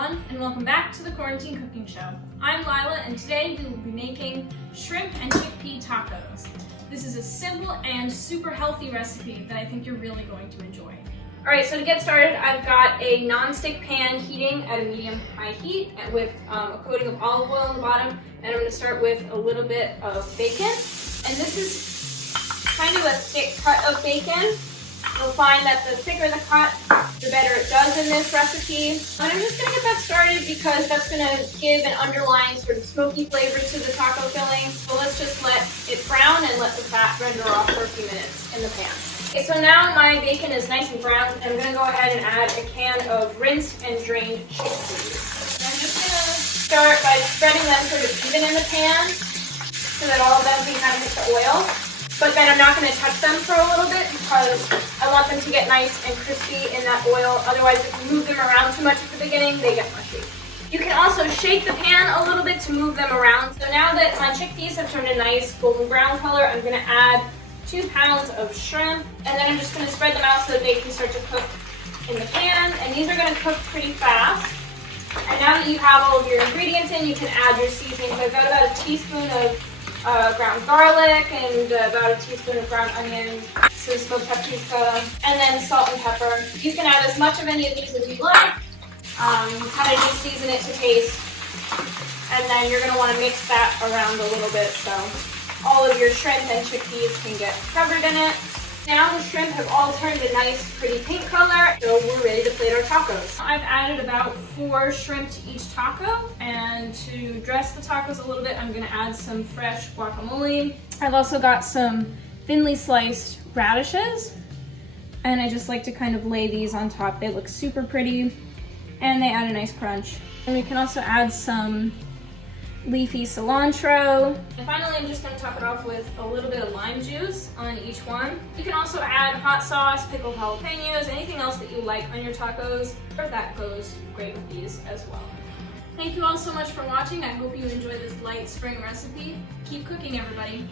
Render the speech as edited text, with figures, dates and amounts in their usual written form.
everyone, and welcome back to the Quarantine Cooking Show. I'm Lila, and today we will be making shrimp and chickpea tacos. This is a simple and super healthy recipe that I think you're really going to enjoy. Alright, so to get started, I've got a non-stick pan heating at a medium-high heat with a coating of olive oil on the bottom, and I'm going to start with a little bit of bacon. And this is kind of a thick cut of bacon. You'll find that the thicker the cut, the better it does in this recipe. And I'm just going to get that started because that's going to give an underlying sort of smoky flavor to the taco filling. So let's just let it brown and let the fat render off for a few minutes in the pan. Okay, so now my bacon is nice and brown. I'm going to go ahead and add a can of rinsed and drained chickpeas. And I'm just going to start by spreading them sort of even in the pan so that all of them can kind of hit the oil. But then I'm not going to touch them for a little bit because I want them to get nice and crispy in that oil. Otherwise, if you move them around too much at the beginning, they get mushy. You can also shake the pan a little bit to move them around. So now that my chickpeas have turned a nice golden brown color, I'm going to add 2 pounds of shrimp. And then I'm just going to spread them out so that they can start to cook in the pan. And these are going to cook pretty fast. And now that you have all of your ingredients in, you can add your seasoning. So I've got about a teaspoon of ground garlic and about a teaspoon of ground onion, some smoked paprika, and then salt and pepper. You can add as much of any of these as you like. Kind of just season it to taste. And then you're going to want to mix that around a little bit so all of your shrimp and chickpeas can get covered in it. Now the shrimp have all turned a nice, pretty pink color, so we're ready to plate our tacos. I've added about 4 shrimp to each taco, and to dress the tacos a little bit, I'm going to add some fresh guacamole. I've also got some thinly sliced radishes, and I just like to kind of lay these on top. They look super pretty, and they add a nice crunch. And we can also add some leafy cilantro. And finally, I'm just going to top it off with a little bit of lime juice on each one. You can also add hot sauce, pickled jalapenos, anything else that you like on your tacos, or that goes great with these as well. Thank you all so much for watching. I hope you enjoyed this light spring recipe. Keep cooking, everybody.